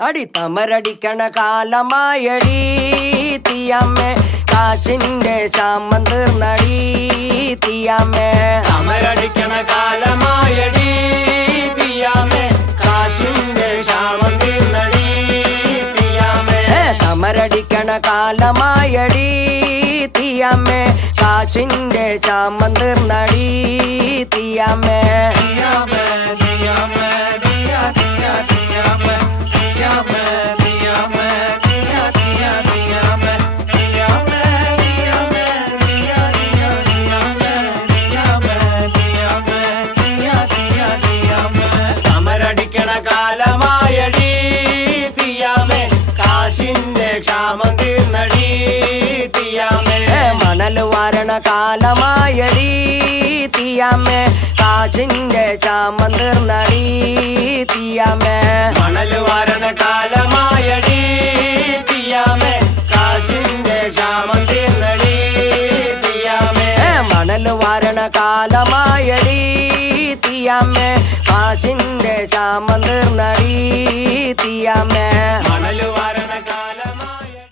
അടി തമരടിക്കണ കാലമായടി തീയമ്മേ കാച്ചിന്റെ ശാമം തീർന്നടി തീയമ്മേ തമരടിക്കണ കാലമായടി തീയമ്മേ കാശിന്റെ ശാമം തീർന്നടി തീയമ്മേ തമരടിക്കണ കാലമായടി തീയമ്മേ കാച്ചിന്റെ ശാമം തീർന്നടി തീയമ്മേ തമരടിക്കണ കാലമായടി തീയമ്മേ കാശിന്റെ ക്ഷാമം തീർന്നടി തീയമ്മേ മണൽ വാരണ കാലമായടി തീയമ്മേ കാച്ചിന്റെ ശാമം തീർന്നടി തീയമ്മേ മണൽ വാരണ കാലമായടി തീയമ്മേ കാശിന്റെ ക്ഷാമം തീർന്നടി തീയമ്മേ മണൽ വാരണ കാലമായടി തീയമ്മേ കാശിന്റെ ശാമം